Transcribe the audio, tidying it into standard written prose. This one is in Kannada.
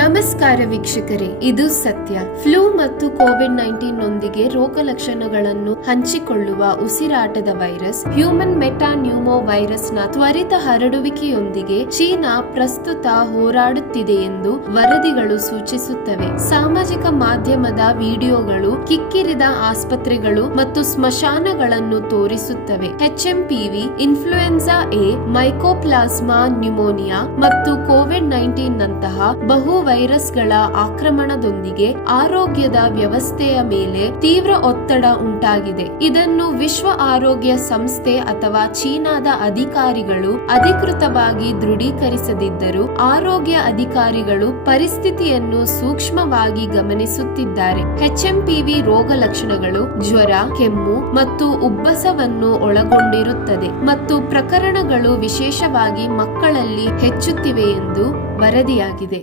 ನಮಸ್ಕಾರ ವೀಕ್ಷಕರೇ, ಇದು ಸತ್ಯ. ಫ್ಲೂ ಮತ್ತು ಕೋವಿಡ್-19 ನೊಂದಿಗೆ ರೋಗ ಲಕ್ಷಣಗಳನ್ನು ಹಂಚಿಕೊಳ್ಳುವ ಉಸಿರಾಟದ ವೈರಸ್ ಹ್ಯೂಮನ್ ಮೆಟಾನ್ಯೂಮೋ ವೈರಸ್ ನ ತ್ವರಿತ ಹರಡುವಿಕೆಯೊಂದಿಗೆ ಚೀನಾ ಪ್ರಸ್ತುತ ಹೋರಾಡುತ್ತಿದೆ ಎಂದು ವರದಿಗಳು ಸೂಚಿಸುತ್ತವೆ. ಸಾಮಾಜಿಕ ಮಾಧ್ಯಮದ ವಿಡಿಯೋಗಳು ಕಿಕ್ಕಿರಿದ ಆಸ್ಪತ್ರೆಗಳು ಮತ್ತು ಸ್ಮಶಾನಗಳನ್ನು ತೋರಿಸುತ್ತವೆ. HMPV, influenza A, mycoplasma pneumonia ಮತ್ತು ಕೋವಿಡ್-19 ನಂತಹ ಬಹು ವೈರಸ್ಗಳ ಆಕ್ರಮಣದೊಂದಿಗೆ ಆರೋಗ್ಯದ ವ್ಯವಸ್ಥೆಯ ಮೇಲೆ ತೀವ್ರ ಒತ್ತಡ ಉಂಟಾಗಿದೆ. ಇದನ್ನು ವಿಶ್ವ ಆರೋಗ್ಯ ಸಂಸ್ಥೆ ಅಥವಾ ಚೀನಾದ ಅಧಿಕಾರಿಗಳು ಅಧಿಕೃತವಾಗಿ ದೃಢೀಕರಿಸದಿದ್ದರೂ ಆರೋಗ್ಯ ಅಧಿಕಾರಿಗಳು ಪರಿಸ್ಥಿತಿಯನ್ನು ಸೂಕ್ಷ್ಮವಾಗಿ ಗಮನಿಸುತ್ತಿದ್ದಾರೆ. HMPV ರೋಗ ಲಕ್ಷಣಗಳು ಜ್ವರ, ಕೆಮ್ಮು ಮತ್ತು ಉಬ್ಬಸವನ್ನು ಒಳಗೊಂಡಿರುತ್ತದೆ ಮತ್ತು ಪ್ರಕರಣಗಳು ವಿಶೇಷವಾಗಿ ಮಕ್ಕಳಲ್ಲಿ ಹೆಚ್ಚುತ್ತಿವೆ ಎಂದು ವರದಿಯಾಗಿದೆ.